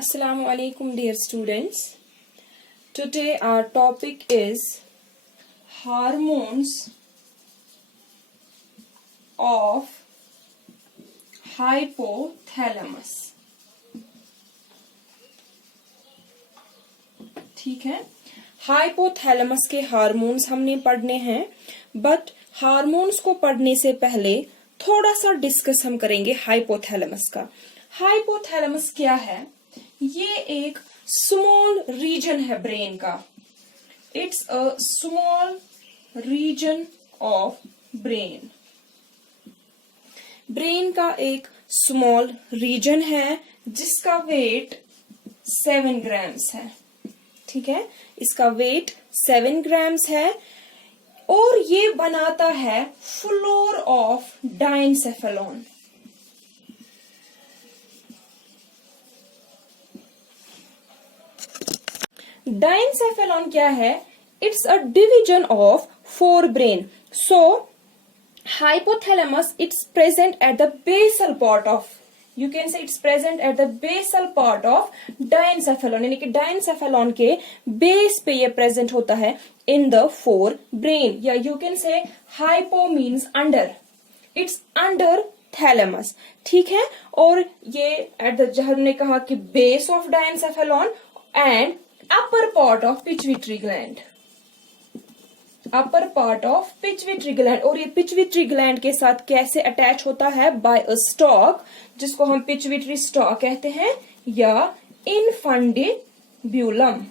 Assalamu alaikum dear students. Today our topic is hormones of hypothalamus. ठीक है, hypothalamus के hormones हमने पढ़ने हैं, बट हार्मोन्स को पढ़ने से पहले थोड़ा सा डिस्कस हम करेंगे हाइपोथैलेमस का। हाइपोथैलेमस क्या है? ये एक स्मॉल रीजन है ब्रेन का। It's a small region of brain. Brain का एक स्मॉल रीजन है जिसका वेट 7 ग्राम्स है। ठीक है, इसका वेट 7 ग्राम्स है और ये बनाता है फ्लोर ऑफ डायनसेफेलॉन। डायनसेफेलॉन क्या है? It's a division of forebrain. So hypothalamus, it's present at the basal part of, you can say it's present at the basal part of diencephalon, यानी कि diencephalon के बेस पे ये present होता है in the forebrain, या you can say hypo means under, it's under thalamus. ठीक है, और ये at the, जहाँ हमने कहा कि base of diencephalon and upper part of pituitary gland, upper part of pituitary gland. और ये पिट्यूटरी ग्लैंड के साथ कैसे अटैच होता है? बाय अ स्टॉक, जिसको हम पिट्यूटरी स्टॉक कहते हैं, या इनफंडिब्यूलम।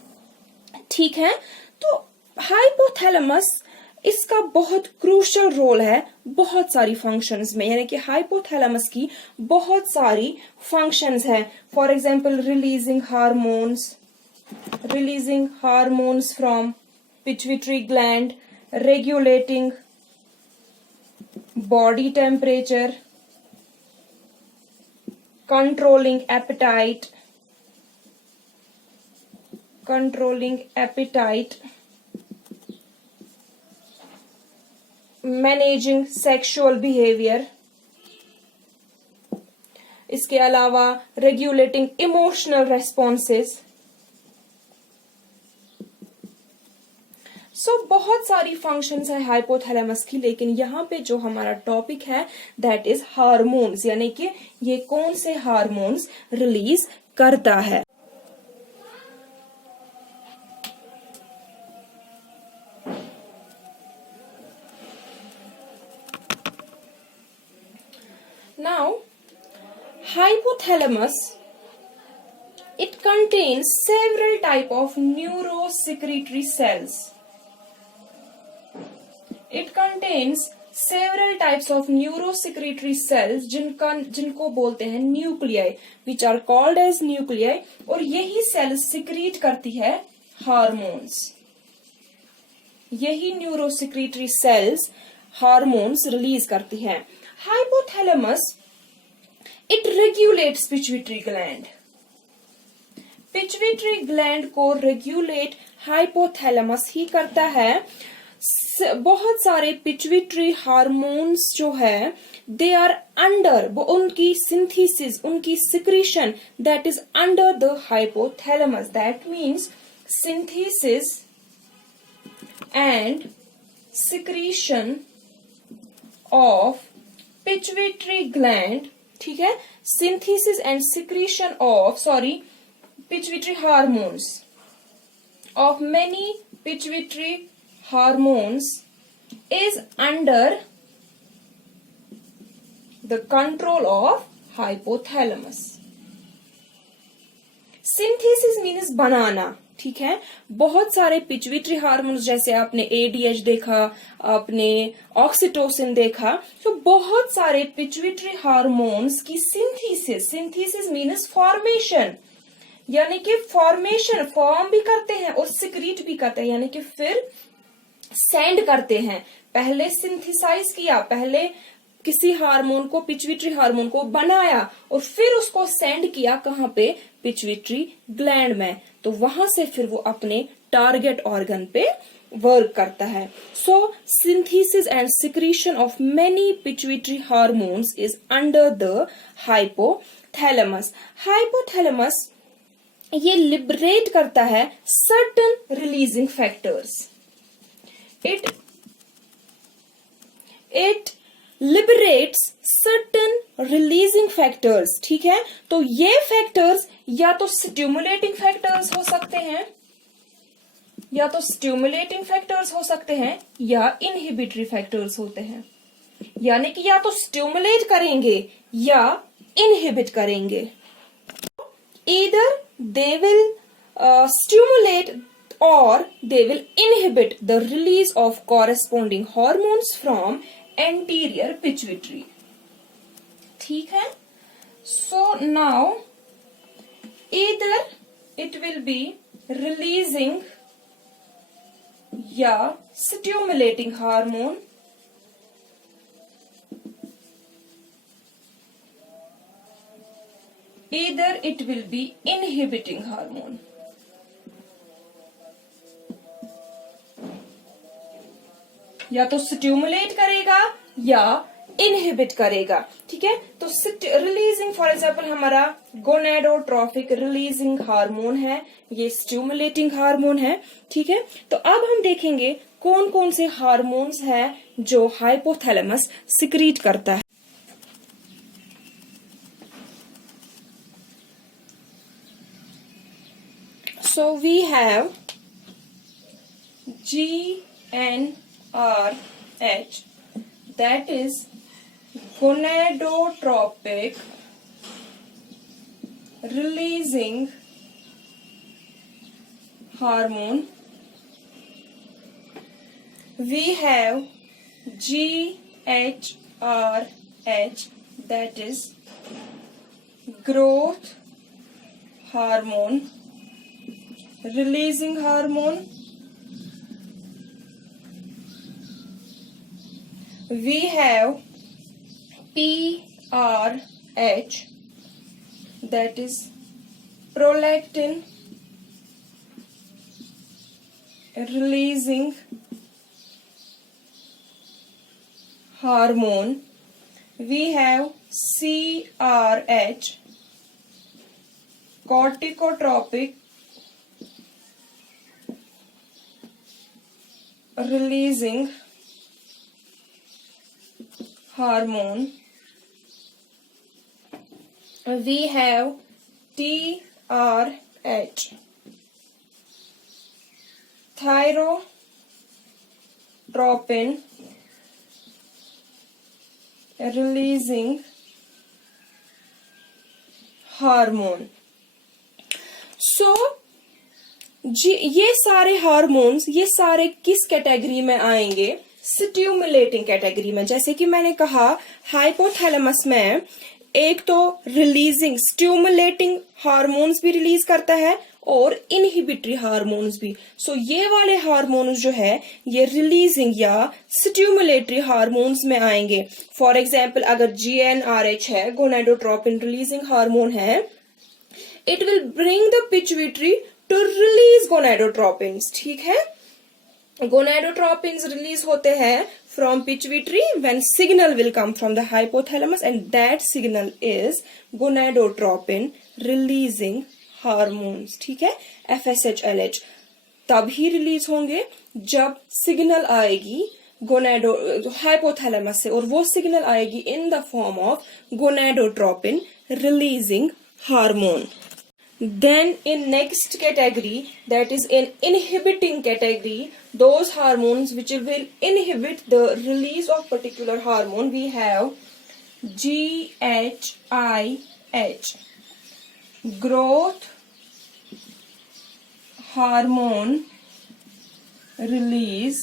ठीक है, तो हाइपोथैलेमस, इसका बहुत क्रूशियल रोल है बहुत सारी फंक्शंस में, यानी कि हाइपोथैलेमस की बहुत सारी फंक्शंस हैं। For example releasing hormones from pituitary gland, regulating body temperature, controlling appetite, managing sexual behavior, इसके अलावा regulating emotional responses. बहुत सारी फंक्शंस है हाइपोथैलेमस की, लेकिन यहाँ पे जो हमारा टॉपिक है दैट इज हार्मोन्स, यानी कि ये कौन से हार्मोन्स रिलीज करता है। Now hypothalamus, it contains several type of neurosecretory cells. It contains several types of neurosecretory cells, जिनको बोलते हैं nuclei, which are called as nuclei, और यही सेल्स सिक्रीट करती है हार्मोन्स। यही न्यूरोसेक्रेटरी सेल्स हार्मोन्स रिलीज करती हैं। Hypothalamus, it regulates pituitary gland. Pituitary gland को रेगुलेट हाइपोथैलेमस ही करता है। बहुत सारे पिट्यूटरी हार्मोन्स जो है, दे आर अंडर, उनकी सिंथेसिस, उनकी secretion that is under the hypothalamus. That means synthesis and secretion of pituitary gland. ठीक है, synthesis and secretion of pituitary hormones of many pituitary hormones is under the control of hypothalamus. Synthesis means बनाना। ठीक है, बहुत सारे pituitary hormones, जैसे आपने ADH देखा, आपने ऑक्सीटोसिन देखा, तो बहुत सारे पिट्यूटरी हार्मोन्स की सिंथेसिस मीन्स फॉर्मेशन, यानी कि फॉर्मेशन, फॉर्म भी करते हैं और सिक्रीट भी करते हैं, यानी कि फिर सेंड करते हैं। पहले सिंथेसाइज किया, पहले किसी हार्मोन को, पिट्यूटरी हार्मोन को बनाया और फिर उसको सेंड किया कहाँ पे? पिट्यूटरी ग्लैंड में, तो वहां से फिर वो अपने टारगेट ऑर्गन पे वर्क करता है। So synthesis and secretion of many pituitary hormones is under the hypothalamus. Hypothalamus ये लिबरेट करता है certain releasing factors. It liberates certain releasing factors, ठीक है। तो ये फैक्टर्स या तो स्टिमुलेटिंग फैक्टर्स हो सकते हैं, या इनहिबिटरी फैक्टर्स होते हैं, यानी कि या तो स्टिमुलेट करेंगे या इनहिबिट करेंगे। Either they will stimulate or they will inhibit the release of corresponding hormones from anterior pituitary, ठीक है। So now either it will be releasing या stimulating hormone, either it will be inhibiting hormone। या तो stimulate करेगा या inhibit करेगा, ठीक है। तो रिलीजिंग, फॉर एग्जांपल हमारा गोनेडोट्रोपिक रिलीजिंग हार्मोन है, ये स्टिमुलेटिंग हार्मोन है, ठीक है। तो अब हम देखेंगे कौन कौन से हार्मोन्स हैं जो हाइपोथैलेमस सिक्रीट करता है। So we have GnRH, that is gonadotropic releasing hormone. We have GHRH, that is growth hormone releasing hormone. We have PRH, that is prolactin releasing hormone. We have CRH, corticotropic releasing hormone. We have TRH, thyrotropin releasing hormone. So ये सारे hormones, ये सारे किस category में आएंगे? Stimulating category में। जैसे कि मैंने कहा हाइपोथैलेमस में एक तो रिलीजिंग स्टिमुलेटिंग हार्मोन्स भी रिलीज करता है और इनहिबिटरी हार्मोन्स भी। सो ये वाले हार्मोन्स जो है ये रिलीजिंग या स्टिमुलेटरी हार्मोन्स में आएंगे। फॉर एग्जाम्पल अगर GnRH है, गोनेडोट्रोपिन रिलीजिंग हार्मोन है, it will bring the pituitary to release gonadotropins, ठीक है। गोनेडोट्रोपिन्स रिलीज होते हैं from pituitary when signal will come from the hypothalamus and that signal is gonadotropin releasing hormones, ठीक है। FSH-LH तभी रिलीज होंगे जब सिग्नल आएगी हाइपोथैलेमस से, और वो सिग्नल आएगी in the form of gonadotropin releasing hormone. Then in next category, that is in inhibiting category, those hormones which will inhibit the release of particular hormone, we have GHIH, growth hormone release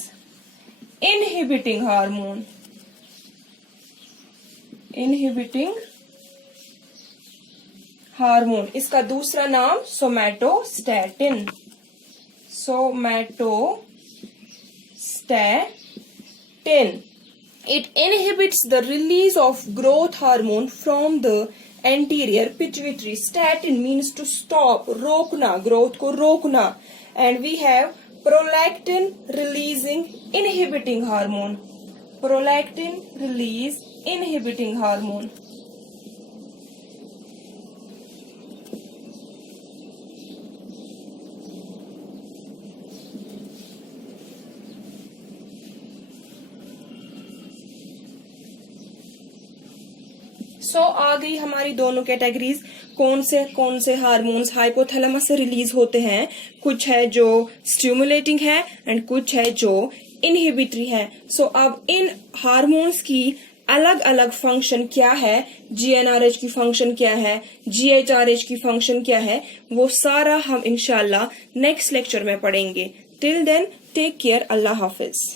inhibiting hormone, hormone. इसका दूसरा नाम somatostatin, It inhibits the release of growth hormone from the anterior pituitary. Statin means to stop, रोकना, growth को रोकना। And we have prolactin releasing inhibiting hormone, prolactin release inhibiting hormone। सो आ गई हमारी दोनों categories, कौन से हार्मोन्स हाइपोथैलेमस से release होते हैं। कुछ है जो स्टिमुलेटिंग है एंड कुछ है जो इनहिबिटरी है। सो अब इन हार्मोन्स की अलग अलग फंक्शन क्या है, जीएनआरएच की फंक्शन क्या है, जीएचआरएच की फंक्शन क्या है, वो सारा हम इंशाल्लाह नेक्स्ट लेक्चर में पढ़ेंगे। टिल देन टेक केयर, अल्लाह हाफिज।